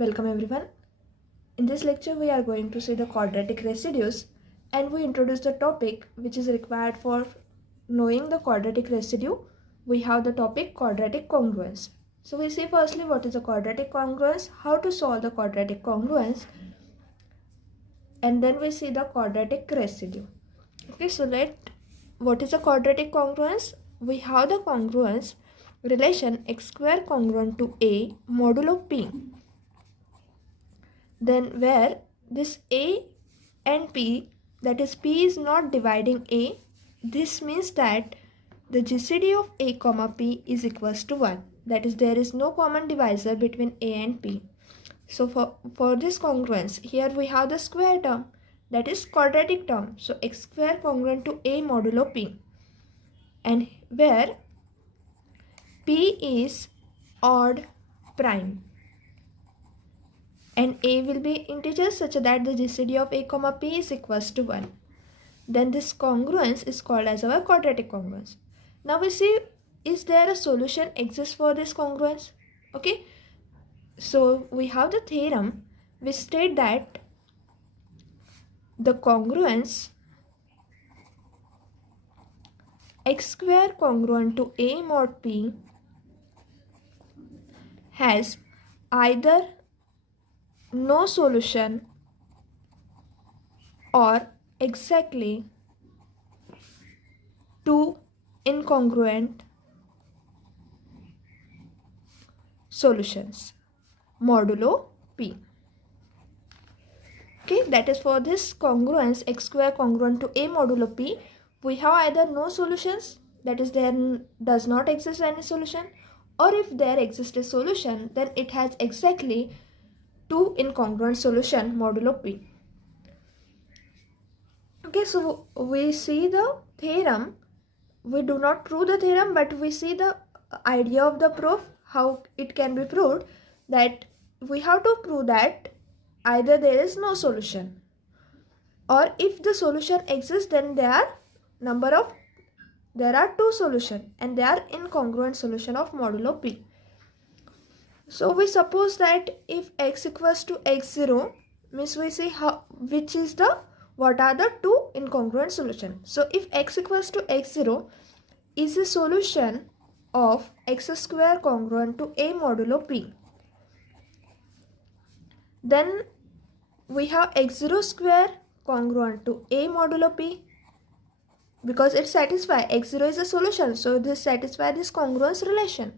Welcome everyone. In this lecture we are going to see the quadratic residues, and we introduce the topic which is required for knowing the quadratic residue. We have the topic quadratic congruence. So we see firstly what is a quadratic congruence, how to solve the quadratic congruence, and then we see the quadratic residue. Okay, so what is a quadratic congruence? We have the congruence relation x square congruent to a modulo p. Then where this a and p, that is p is not dividing a, this means that the GCD of a comma p is equals to 1. That is, there is no common divisor between a and p. So for this congruence, here we have the square term, that is quadratic term. So x square congruent to a modulo p, and where p is odd prime and a will be integer such that the GCD of a comma p is equals to 1. Then this congruence is called as our quadratic congruence. Now we see, is there a solution exists for this congruence? Okay, so we have the theorem which state that the congruence x square congruent to a mod p has either no solution or exactly two incongruent solutions modulo p. Okay, that is for this congruence x square congruent to a modulo p, we have either no solutions, that is there does not exist any solution, or if there exists a solution then it has exactly two incongruent solution modulo p. Okay, so we see the theorem. We do not prove the theorem, but we see the idea of the proof, how it can be proved. That we have to prove that either there is no solution, or if the solution exists then there are two solutions and they are incongruent solution of modulo p. So we suppose that if x equals to x0, means we see what are the two incongruent solutions. So if x equals to x0 is a solution of x square congruent to a modulo p, then we have x0 square congruent to a modulo p, because it satisfies x0 is a solution, so this satisfies this congruence relation.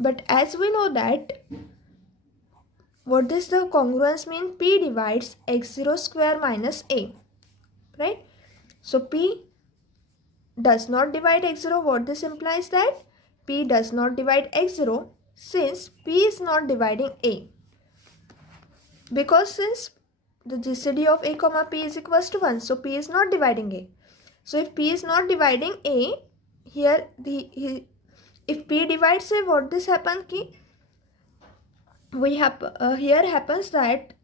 But as we know that, what does the congruence mean? P divides x0 square minus a, right? So P does not divide x0. What this implies? That P does not divide x0 since P is not dividing a. Because since the GCD of a comma p is equals to 1, so P is not dividing a. So if P is not dividing a, here if P divides a, what this happens ki here happens that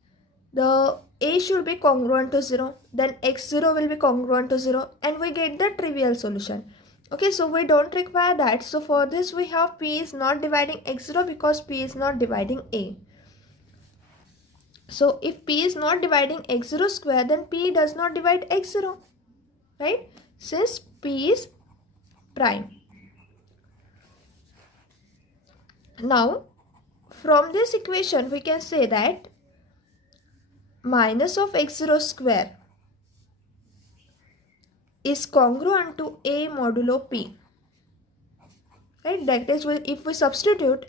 the a should be congruent to 0, then x0 will be congruent to 0, and we get the trivial solution. Okay, so we don't require that. So for this we have P is not dividing x0 because P is not dividing a. So if P is not dividing x0 square, then P does not divide x0, right? Since P is prime. Now from this equation we can say that minus of x0 square is congruent to a modulo p, right? That is, if we substitute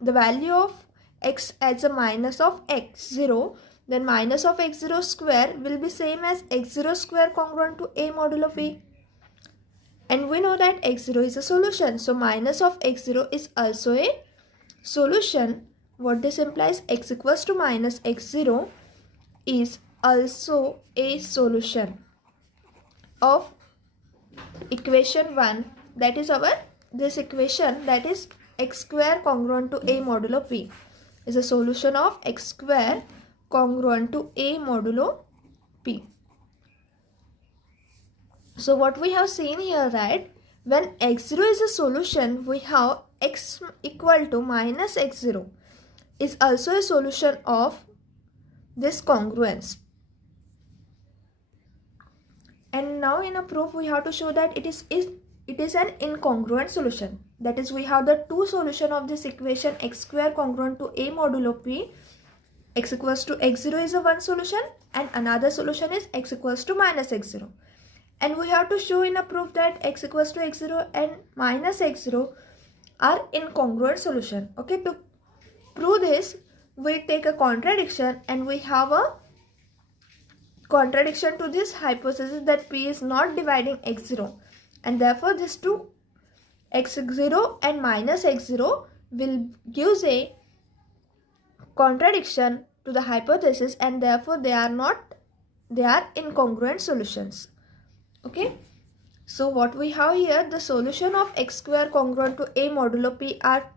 the value of x as a minus of x0, then minus of x0 square will be same as x0 square congruent to a modulo p. And we know that x0 is a solution, so minus of x0 is also a solution. What this implies? X equals to minus x0 is also a solution of equation 1, that is this equation, that is x square congruent to a modulo p is a solution of x square congruent to a modulo p. So what we have seen here, that when x0 is a solution, we have x equal to minus x0. is also a solution of this congruence. And now in a proof we have to show that it is an incongruent solution. That is, we have the two solution of this equation x square congruent to a modulo p. X equals to x0 is a one solution and another solution is x equals to minus x0. And we have to show in a proof that x equals to x0 and minus x0 are incongruent solution. Okay, to prove this, we take a contradiction and we have a contradiction to this hypothesis that p is not dividing x0, and therefore these two x0 and minus x0 will give a contradiction to the hypothesis, and therefore they are incongruent solutions. Okay, so what we have here, the solution of x square congruent to a modulo p are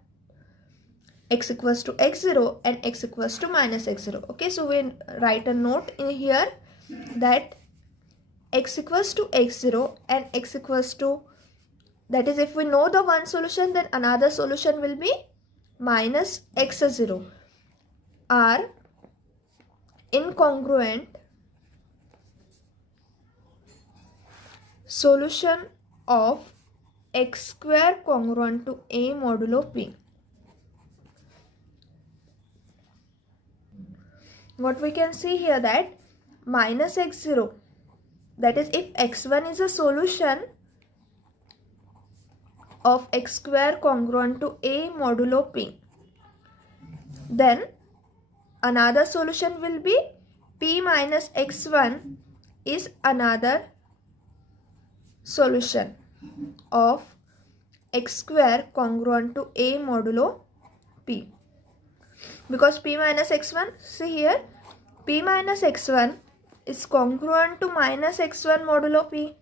x equals to x0 and x equals to minus x0. Okay, so we write a note in here that x equals to x0 and x equals to, that is, if we know the one solution, then another solution will be minus x0, are incongruent solution of x square congruent to a modulo p. What we can see here, that minus x0, that is, if x1 is a solution of x square congruent to a modulo p, then another solution will be p minus x1 is another solution of x square congruent to a modulo p. Because p minus x1, see here, p minus x1 is congruent to minus x1 modulo p.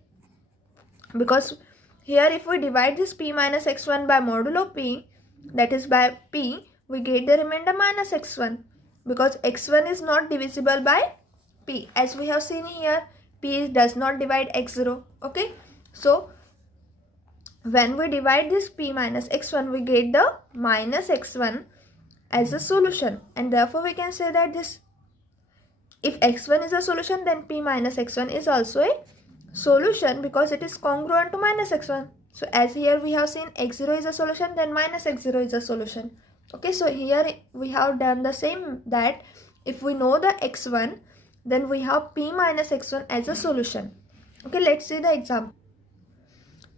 Because here if we divide this p minus x1 by modulo p, that is by p, we get the remainder minus x1. Because x1 is not divisible by p. As we have seen here, p does not divide x0. Okay, so when we divide this p minus x1, we get the minus x1 as a solution, and therefore we can say that this, if x1 is a solution, then p minus x1 is also a solution because it is congruent to minus x1. So as here we have seen x0 is a solution, then minus x0 is a solution. Okay, so here we have done the same, that if we know the x1, then we have p minus x1 as a solution. Okay, let's see the example.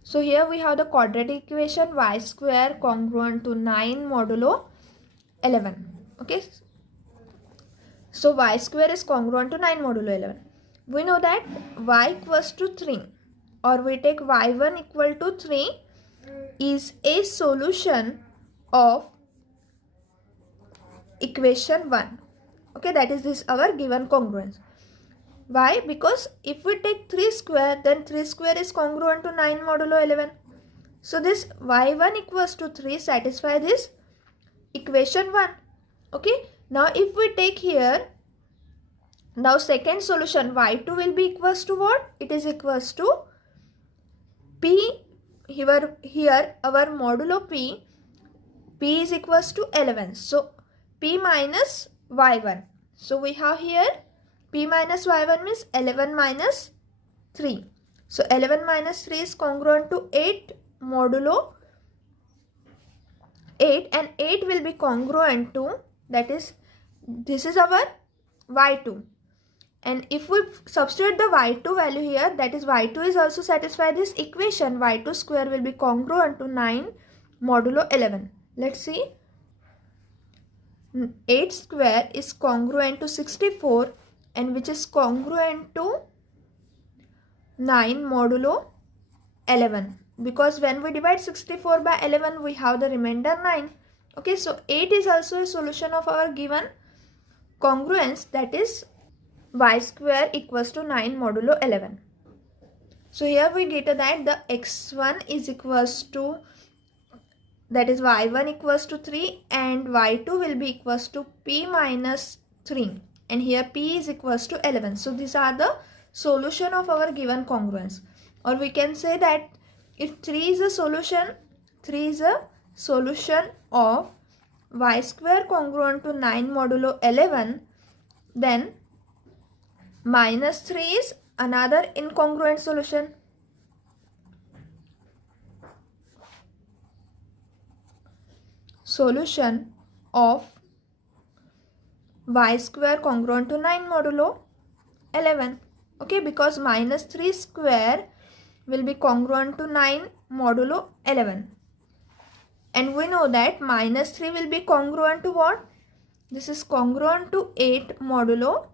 So here we have the quadratic equation y square congruent to 9 modulo 11. Okay, so y square is congruent to 9 modulo 11. We know that y equals to 3, or we take y1 equal to 3 is a solution of equation 1. Okay, that is this our given congruence. Why? Because if we take 3 square, then 3 square is congruent to 9 modulo 11. So this y1 equals to 3 satisfy this equation 1. Okay, now if we take here, now second solution y2 will be equals to what? It is equals to p, here our modulo p is equals to 11. So p minus y1. So we have here p minus y1 means 11 minus 3. So 11 minus 3 is congruent to 8 modulo 8, and 8 will be congruent to, that is, this is our y2. And if we substitute the y2 value here, that is y2 is also satisfy this equation, y2 square will be congruent to 9 modulo 11. Let's see. 8 square is congruent to 64, and which is congruent to 9 modulo 11. Because when we divide 64 by 11, we have the remainder 9. Okay, so 8 is also a solution of our given congruence, that is y square equals to 9 modulo 11. So here we get that the x1 is equals to, that is y1 equals to 3, and y2 will be equals to p minus 3, and here p is equals to 11. So these are the solution of our given congruence. Or we can say that if 3 is a solution, 3 is a solution of y square congruent to 9 modulo 11, then minus 3 is another incongruent solution. Solution of y square congruent to 9 modulo 11. Okay, because minus 3 square will be congruent to 9 modulo 11. And we know that minus 3 will be congruent to what? This is congruent to 8 modulo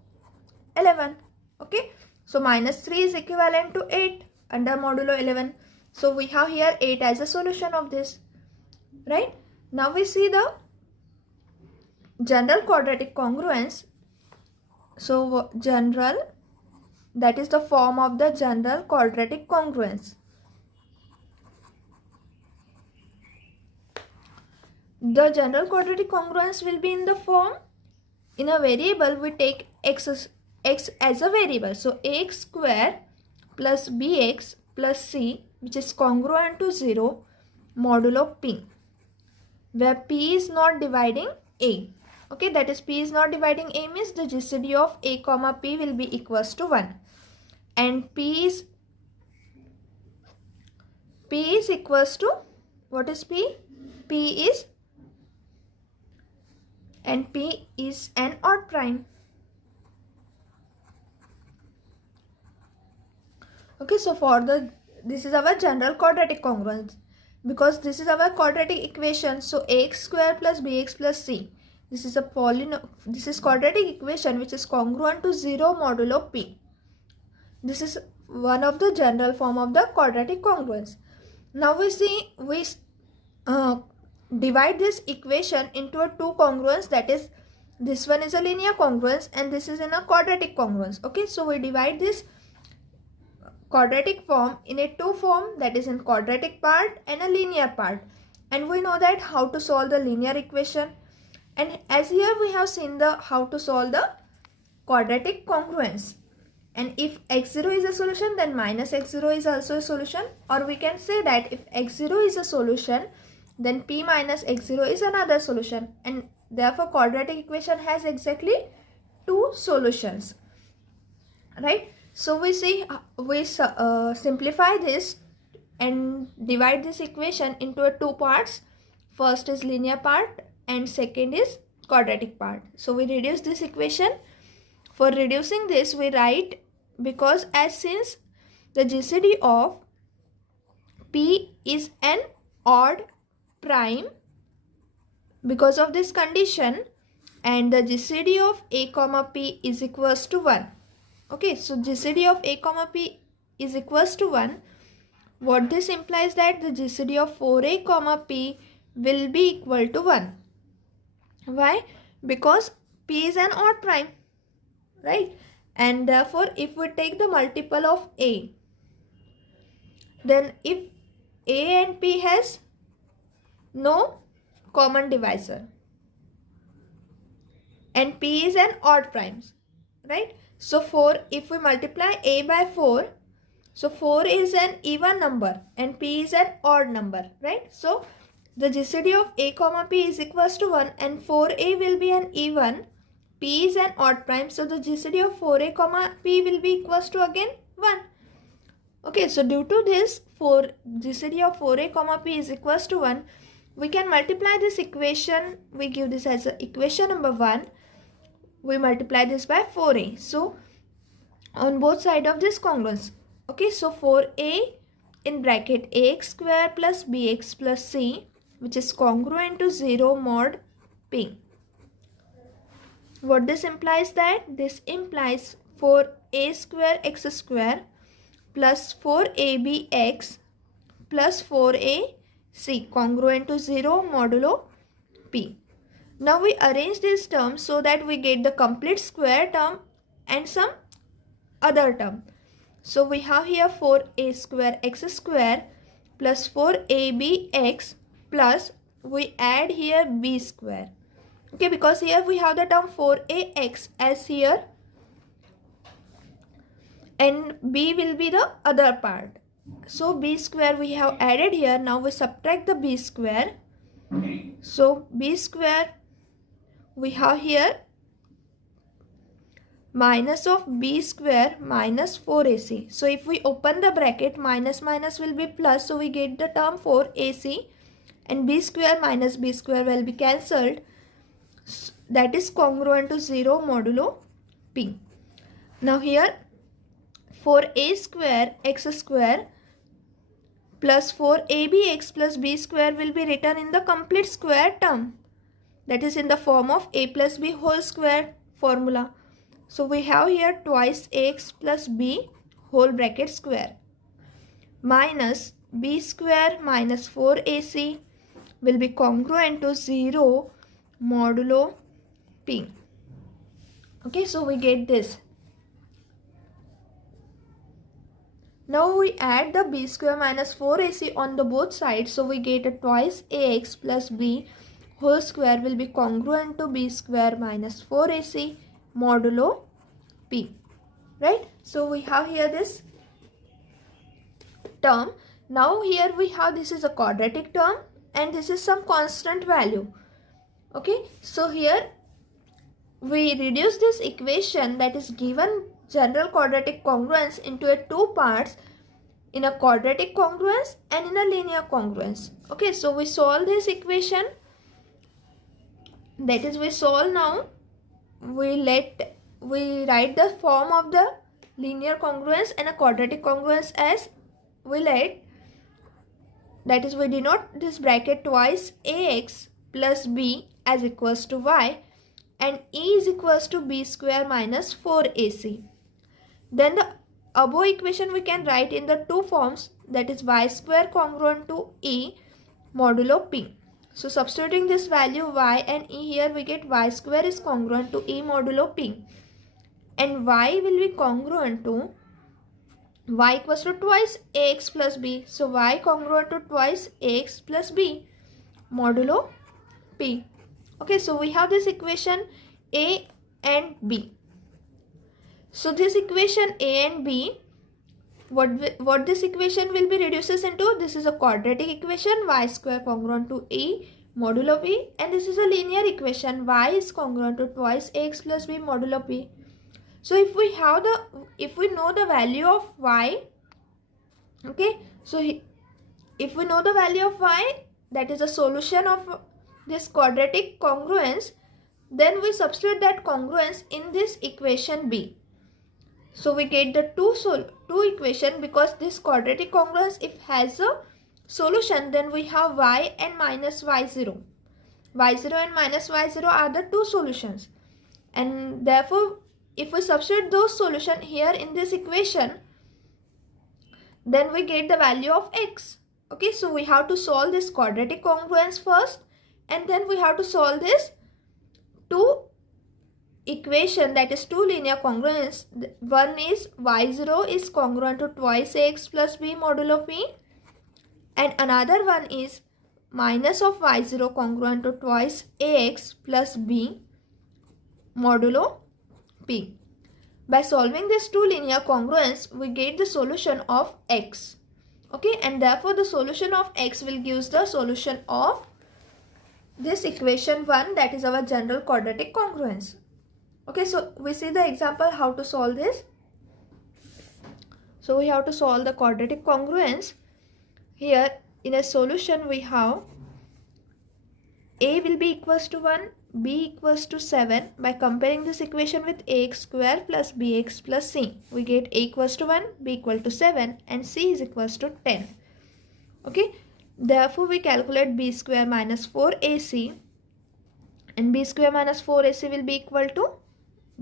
11. Okay, so minus 3 is equivalent to 8 under modulo 11. So we have here 8 as a solution of this, right? Now we see the general quadratic congruence. So general, that is the form of the general quadratic congruence. The general quadratic congruence will be in the form, in a variable we take x as a variable. So ax square plus bx plus c, which is congruent to 0 modulo p, where p is not dividing a. Okay, that is p is not dividing a means the GCD of a comma p will be equals to 1. And p is equals to, what is p? P is an odd prime. Okay, so this is our general quadratic congruence, because this is our quadratic equation. So ax square plus bx plus c, this is quadratic equation which is congruent to 0 modulo p. This is one of the general form of the quadratic congruence. Now we divide this equation into a two congruence, that is, this one is a linear congruence and this is in a quadratic congruence. Okay, so we divide this quadratic form in a two form, that is in quadratic part and a linear part. And we know that how to solve the linear equation. And as here we have seen the how to solve the quadratic congruence. And if x0 is a solution, then minus x0 is also a solution. Or we can say that if x0 is a solution, then p minus x0 is another solution. And therefore quadratic equation has exactly two solutions, right? So we simplify this and divide this equation into two parts. First is linear part and second is quadratic part. So we reduce this equation. For reducing this, we write, because since the GCD of p is an odd prime, because of this condition, and the GCD of a comma p is equals to 1. Okay, so GCD of a comma p is equals to 1. What this implies that the GCD of 4a comma p will be equal to 1. Why? Because p is an odd prime, right? And therefore if we take the multiple of a, then if a and p has no common divisor and p is an odd prime, right? So if we multiply a by 4, so 4 is an even number and p is an odd number, right? So the GCD of a comma p is equals to 1 and 4a will be an even, p is an odd prime, so the GCD of 4a comma p will be equals to again 1. Okay, so due to this, GCD of 4a comma p is equals to 1, we can multiply this equation. We give this as equation number 1. We multiply this by 4a. So on both sides of this congruence. Okay, so 4a in bracket ax square plus bx plus c, which is congruent to 0 mod p. What this implies that? This implies 4a square x square plus 4abx plus 4ac congruent to 0 modulo p. Now we arrange these terms so that we get the complete square term and some other term. So we have here 4a square x square plus 4abx plus we add here b square. Okay, because here we have the term 4ax as here and b will be the other part. So b square we have added here. Now we subtract the b square So b square, we have here minus of b square minus 4ac. So if we open the bracket, minus minus will be plus, so we get the term 4ac, and b square minus b square will be cancelled. That is congruent to 0 modulo p. Now here 4a square x square plus 4abx plus b square will be written in the complete square term, that is in the form of a plus b whole square formula. So we have here twice ax plus b whole bracket square minus b square minus 4ac will be congruent to 0 modulo p. Okay, so we get this. Now we add the b square minus 4ac on the both sides, so we get a twice ax plus b whole square will be congruent to b square minus 4ac modulo p, right? So we have here this term. Now here we have, this is a quadratic term and this is some constant value. Okay, so here we reduce this equation, that is given general quadratic congruence, into two parts, in a quadratic congruence and in a linear congruence. Okay, so we solve this equation, that is we solve now. We write the form of the linear congruence and a quadratic congruence as we let, that is we denote this bracket twice ax plus b as equals to y, and e is equals to b square minus 4ac. Then the above equation we can write in the two forms, that is y square congruent to e modulo p. So substituting this value y and e here, we get y square is congruent to e modulo p, and y will be congruent to y equals to twice ax plus b. So y congruent to twice ax plus b modulo p. Okay, so we have this equation a and b. So this equation a and b, what this equation will be reduces into, this is a quadratic equation, y square congruent to e modulo p, and this is a linear equation, y is congruent to twice ax plus b modulo p. So if we know the value of y, okay, so if we know the value of y, that is a solution of this quadratic congruence, then we substitute that congruence in this equation b. So we get the two equation, because this quadratic congruence, if has a solution, then we have y and minus y0. y0 and minus y0 are the two solutions, and therefore if we substitute those solution here in this equation, then we get the value of x. Okay, so we have to solve this quadratic congruence first, and then we have to solve this two equation, that is two linear congruence. One is y0 is congruent to twice ax plus b modulo p, and another one is minus of y0 congruent to twice ax plus b modulo p. By solving these two linear congruence, we get the solution of x. Okay, and therefore the solution of x will give the solution of this equation 1, that is our general quadratic congruence. Okay, so we see the example how to solve this. So we have to solve the quadratic congruence. Here in a solution we have a will be equals to 1, b equals to 7. By comparing this equation with ax square plus bx plus c, we get a equals to 1, b equal to 7, and c is equals to 10. Okay, therefore we calculate b square minus 4ac, and b square minus 4ac will be equal to,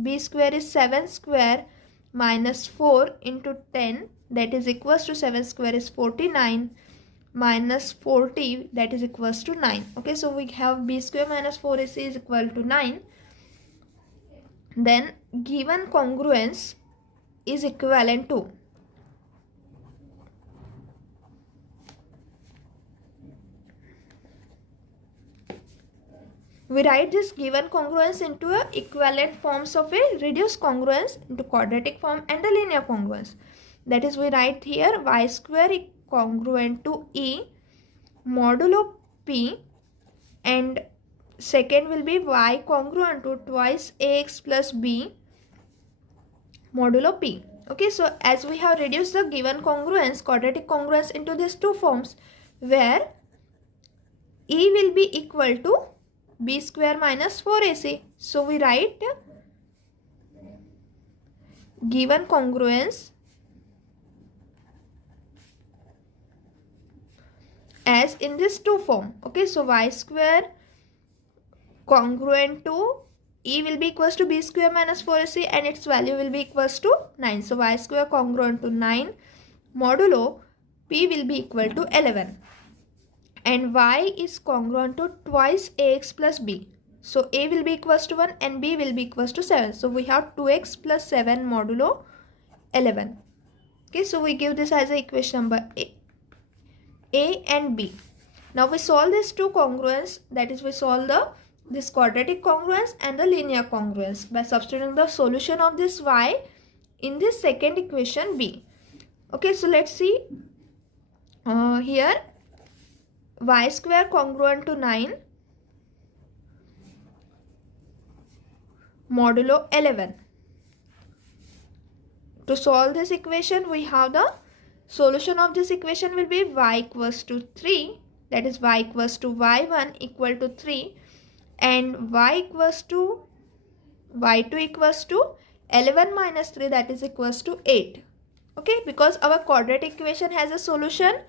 b square is 7 square minus 4 into 10, that is equals to 7 square is 49 minus 40, that is equals to 9. Okay, so we have b square minus 4ac is equal to 9. Then given congruence is equivalent to, we write this given congruence into a equivalent forms of a reduced congruence into quadratic form and a linear congruence. That is, we write here y square congruent to e modulo p, and second will be y congruent to twice ax plus b modulo p. Okay, so as we have reduced the given congruence, quadratic congruence, into these two forms, where e will be equal to b square minus 4ac. So we write given congruence as in this two form. Okay, so y square congruent to e will be equals to b square minus 4ac and its value will be equals to 9. So y square congruent to 9 modulo p will be equal to 11. And y is congruent to twice ax plus b. So a will be equals to 1 and b will be equals to 7. So we have 2x plus 7 modulo 11. Okay, so we give this as a equation number a and b. Now we solve these two congruence, that is we solve this quadratic congruence and the linear congruence by substituting the solution of this y in this second equation b. Okay, so let's see here y square congruent to 9 modulo 11. To solve this equation, we have the solution of this equation will be y equals to 3, that is y equals to y1 equal to 3 and y2 equals to 11 minus 3, that is equals to 8. Okay, because our quadratic equation has a solution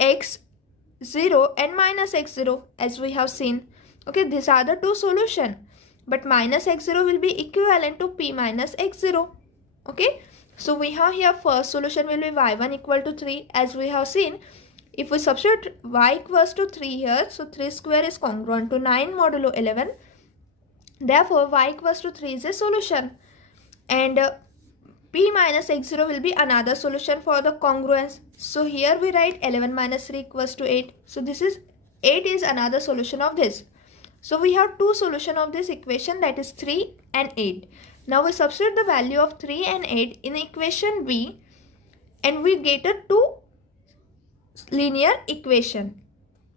x0 and minus x0 as we have seen. Okay, these are the two solutions, but minus x0 will be equivalent to p minus x0. Okay, so we have here first solution will be y1 equal to 3 as we have seen. If we substitute y equals to 3 here, so 3 square is congruent to 9 modulo 11. Therefore, y equals to 3 is a solution. And p minus x0 will be another solution for the congruence. So here we write 11 minus 3 equals to 8. So this is 8 is another solution of this. So we have two solutions of this equation, that is 3 and 8. Now we substitute the value of 3 and 8 in equation b and we get a two linear equation.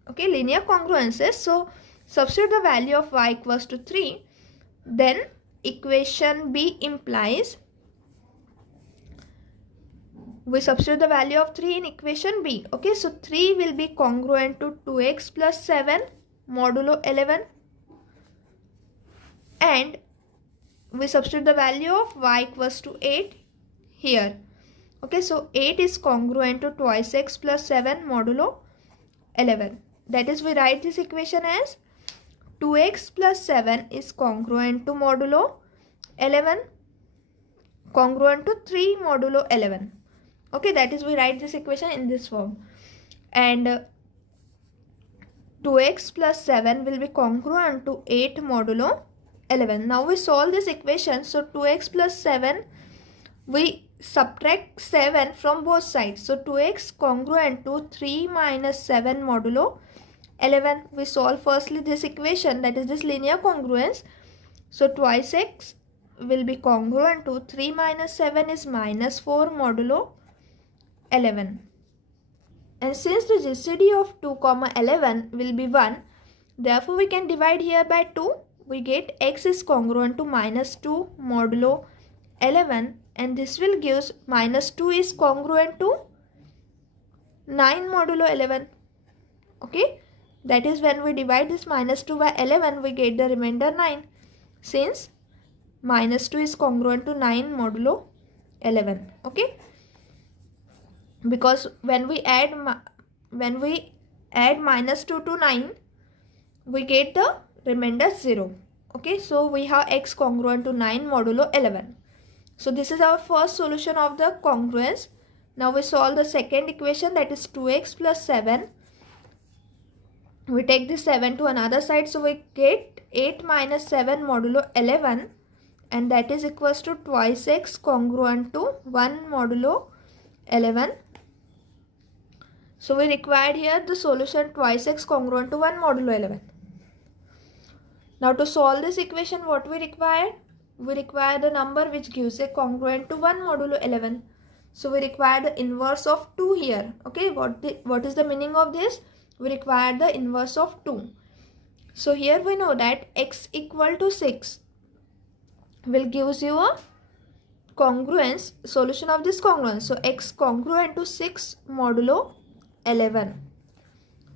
Okay, linear congruences. So substitute the value of y equals to 3. Then equation b implies we substitute the value of 3 in equation b. Okay, so 3 will be congruent to 2x plus 7 modulo 11 and we substitute the value of y equals to 8 here. Okay, so 8 is congruent to twice x plus 7 modulo 11. That is, we write this equation as 2x plus 7 is congruent to modulo 11 congruent to 3 modulo 11. Okay, that is, we write this equation in this form. And 2x plus 7 will be congruent to 8 modulo 11. Now we solve this equation. So 2x plus 7, we subtract 7 from both sides. So 2x congruent to 3 minus 7 modulo 11. We solve firstly this equation, that is this linear congruence. So twice x will be congruent to 3 minus 7 is minus 4 modulo 11. And since the GCD of 2 comma 11 will be 1, therefore we can divide here by 2. We get x is congruent to minus 2 modulo 11 and this will give minus 2 is congruent to 9 modulo 11. Okay, that is, when we divide this minus 2 by 11, we get the remainder 9, since minus 2 is congruent to 9 modulo 11. Okay, because when we add minus 2 to 9, we get the remainder 0. Okay, so we have x congruent to 9 modulo 11. So this is our first solution of the congruence. Now we solve the second equation, that is 2x plus 7. We take this 7 to another side, so we get 8 minus 7 modulo 11 and that is equals to twice x congruent to 1 modulo 11. So we required here the solution twice x congruent to 1 modulo 11. Now to solve this equation, what we require? We require the number which gives a congruent to 1 modulo 11. So we require the inverse of 2 here. Okay, what is the meaning of this? We require the inverse of 2. So here we know that x equal to 6 will gives you a congruence, solution of this congruence. So x congruent to 6 modulo 11,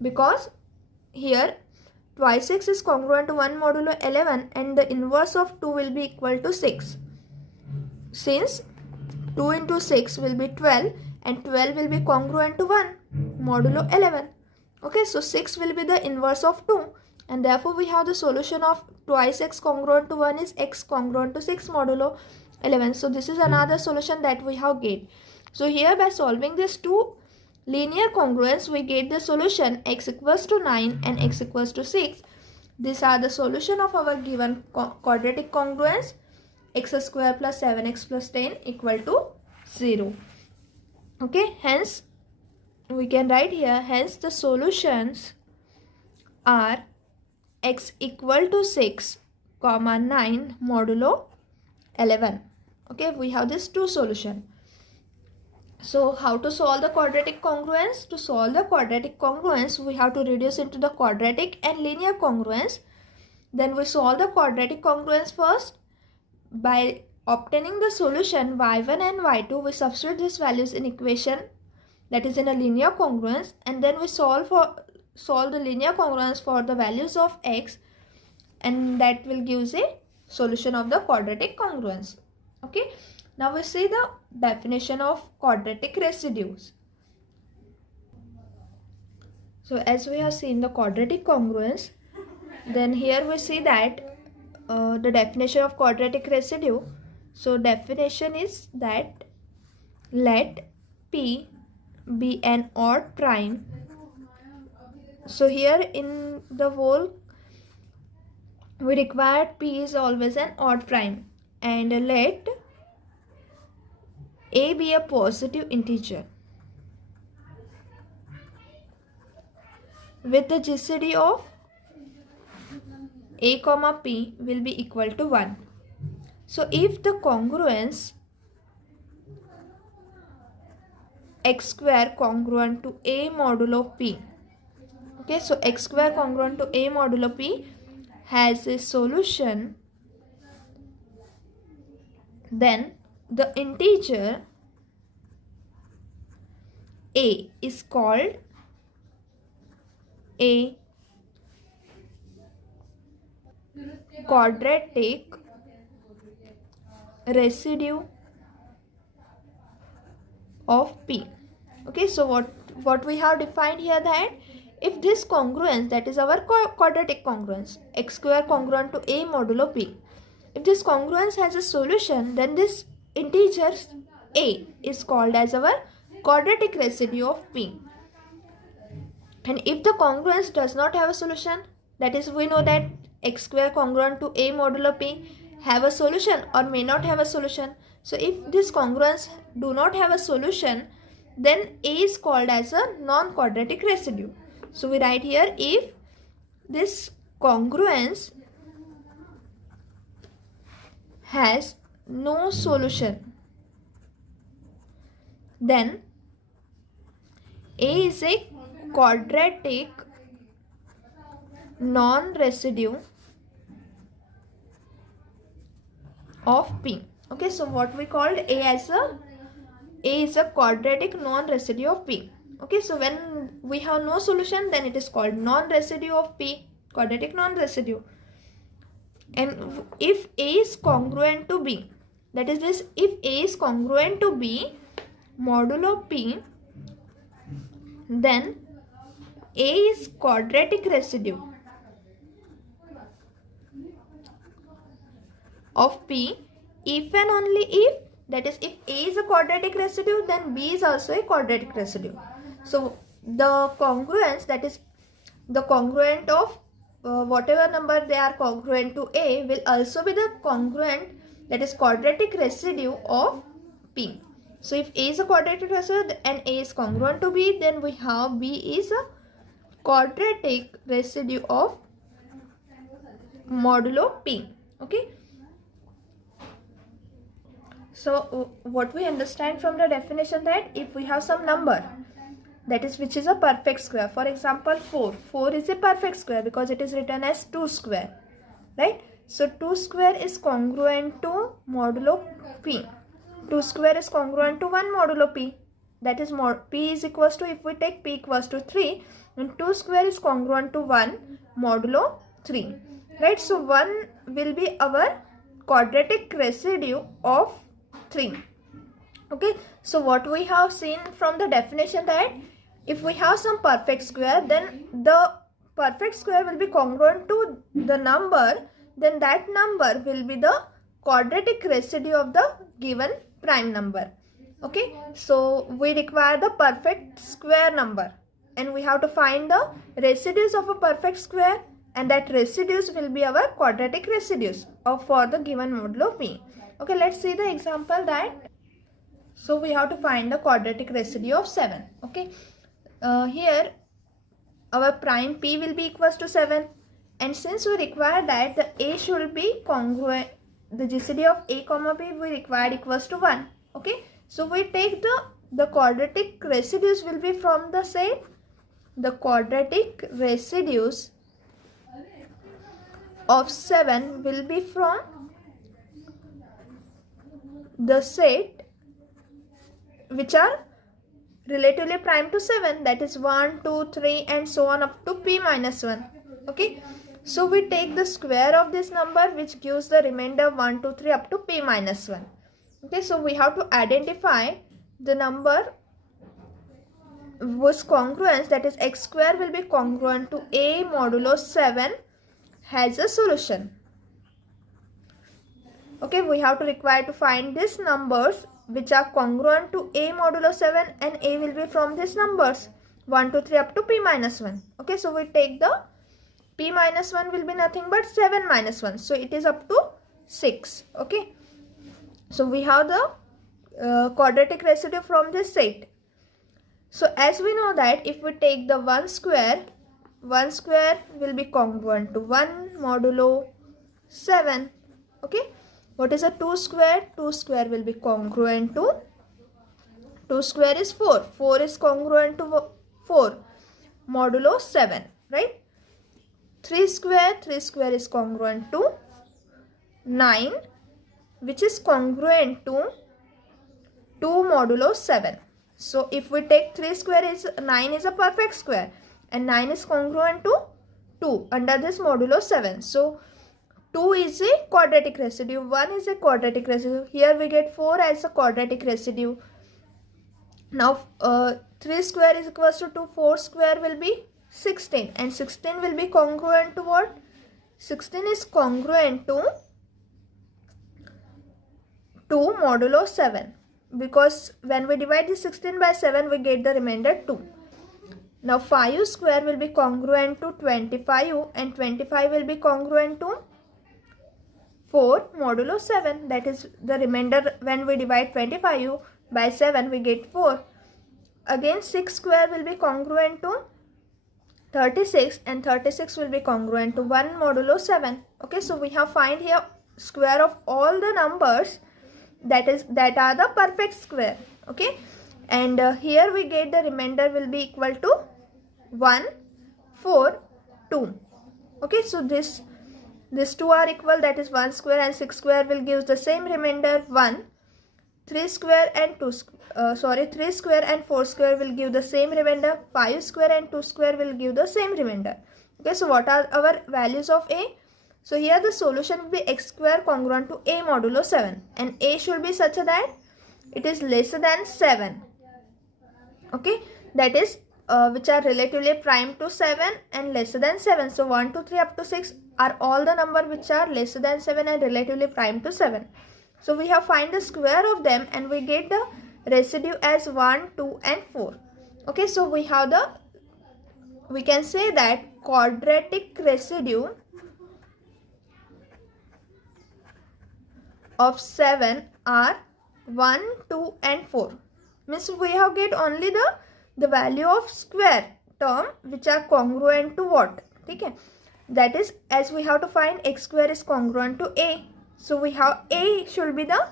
because here twice x is congruent to 1 modulo 11 and the inverse of 2 will be equal to 6. Since 2 into 6 will be 12 and 12 will be congruent to 1 modulo 11. Okay, so 6 will be the inverse of 2 and therefore we have the solution of twice x congruent to 1 is x congruent to 6 modulo 11. So this is another solution that we have get. So here by solving these two linear congruence we get the solution x equals to 9 and x equals to 6. These are the solution of our given quadratic congruence x square plus 7x plus 10 equal to 0. Okay, hence we can write here, hence the solutions are x equal to 6 comma 9 modulo 11. Okay, we have this two solution. So how to solve the quadratic congruence? To solve the quadratic congruence we have to reduce into the quadratic and linear congruence. Then we solve the quadratic congruence first. By obtaining the solution y1 and y2 we substitute these values in equation that is in a linear congruence, and then we solve the linear congruence for the values of x, and that will give a solution of the quadratic congruence. Okay, now we see the definition of quadratic residues. So as we have seen the quadratic congruence, then here we see that the definition of quadratic residue. So definition is that let P be an odd prime. So here in the whole we require P is always an odd prime, and let A be a positive integer with the GCD of A comma P will be equal to 1. So if the congruence x square congruent to A modulo P, okay, so x square congruent to A modulo P has a solution, then the integer A is called a quadratic residue of P. Okay, so what we have defined here, that if this congruence, that is our quadratic congruence, x square congruent to A modulo P, if this congruence has a solution, then this integer A is called as our quadratic residue of P. And if the congruence does not have a solution, that is, we know that x square congruent to A modulo P have a solution or may not have a solution. So if this congruence do not have a solution, then A is called as a non-quadratic residue. So we write here, if this congruence has no solution, then A is a quadratic non-residue of P. Okay, so what we called A is a quadratic non-residue of P. Okay, so when we have no solution, then it is called non-residue of P, quadratic non-residue. And if A is congruent to B, that is this, if A is congruent to B modulo P, then A is quadratic residue of P if and only if, that is, if A is a quadratic residue, then B is also a quadratic residue. So the congruence, that is the congruent of whatever number they are congruent to A, will also be the congruent, that is quadratic residue of P. So if A is a quadratic residue and A is congruent to B, then we have B is a quadratic residue of modulo P. Okay. So what we understand from the definition, that if we have some number, that is which is a perfect square. For example, 4 is a perfect square because it is written as 2 square, right? So 2 square is congruent to modulo p. 2 square is congruent to 1 modulo p, that is p is equals to, if we take p equals to 3, and 2 square is congruent to 1 modulo 3, right? So 1 will be our quadratic residue of 3. Okay, so what we have seen from the definition, that if we have some perfect square, then the perfect square will be congruent to the number, then that number will be the quadratic residue of the given prime number. Okay, so we require the perfect square number, and we have to find the residues of a perfect square, and that residues will be our quadratic residues for the given modulo p. Okay, let's see the example that. So we have to find the quadratic residue of 7. Okay, here our prime p will be equals to 7, and since we require that the a should be congruent, the GCD of a comma b we required equals to 1. Okay, so we take the quadratic residues will be from the set. The quadratic residues of 7 will be from the set which are relatively prime to 7, that is 1, 2, 3 and so on up to p minus 1. Okay, so we take the square of this number which gives the remainder 1, 2, 3 up to p minus 1. Okay, so we have to identify the number whose congruence, that is x square, will be congruent to a modulo 7 has a solution. Okay, we have to require to find these numbers which are congruent to a modulo 7, and a will be from these numbers 1, 2, 3 up to p minus 1. Okay, so we take the p minus 1 will be nothing but 7 minus 1, so it is up to 6. Okay, so we have the quadratic residue from this set. So as we know that if we take the 1 square will be congruent to 1 modulo 7. Okay, what is a 2 square? 2 square will be congruent to, 2 square is 4. 4 is congruent to 4 modulo 7, right? 3 square is congruent to 9, which is congruent to 2 modulo 7. So if we take 3 square is 9 is a perfect square, and 9 is congruent to 2 under this modulo 7. So 2 is a quadratic residue, 1 is a quadratic residue. Here we get 4 as a quadratic residue. Now 3 square is equals to 2, 4 square will be 16, and 16 will be congruent to what? 16 is congruent to 2 modulo 7, because when we divide the 16 by 7 we get the remainder 2. Now 5 square will be congruent to 25, and 25 will be congruent to 4 modulo 7, that is the remainder. When we divide 25 by 7 we get 4. Again 6 square will be congruent to 36, and 36 will be congruent to 1 modulo 7. Okay, so we have find here square of all the numbers that are the perfect square. Okay, and here we get the remainder will be equal to 1, 4, 2. Okay, so these two are equal, that is 1 square and 6 square will give the same remainder 1. 3 square and 3 square and 4 square will give the same remainder. 5 square and 2 square will give the same remainder. Okay, so what are our values of a? So here the solution will be x square congruent to a modulo 7, and a should be such that it is lesser than 7. Okay, that is which are relatively prime to 7 and lesser than 7. So 1, 2, 3 up to 6 are all the number which are lesser than 7 and relatively prime to 7. So we have find the square of them, and we get the residue as 1, 2 and 4. Okay, so we can say that quadratic residue of 7 are 1, 2 and 4. Means we have get only the value of square term which are congruent to what? Okay, that is, as we have to find x square is congruent to a. So we have a should be the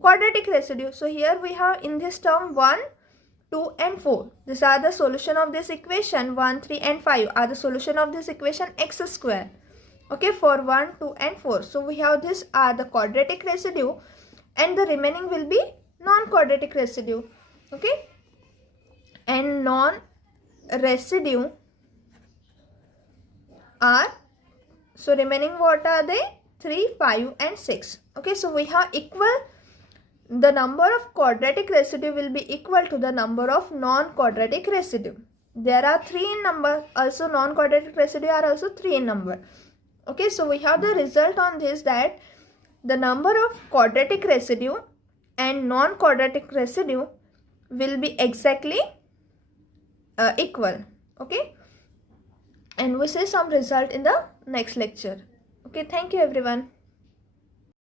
quadratic residue. So here we have in this term 1, 2 and 4. These are the solution of this equation. 1, 3 and 5 are the solution of this equation x square. Okay, for 1, 2 and 4. So we have this are the quadratic residue and the remaining will be non-quadratic residue. Okay, and non-residue are, so remaining what are they? 3, 5 and 6. Okay, so we have equal, the number of quadratic residue will be equal to the number of non-quadratic residue. There are 3 in number, also non-quadratic residue are also 3 in number. Okay, so we have the result on this, that the number of quadratic residue and non-quadratic residue will be exactly equal. Okay, and we see some result in the next lecture. Okay, thank you everyone.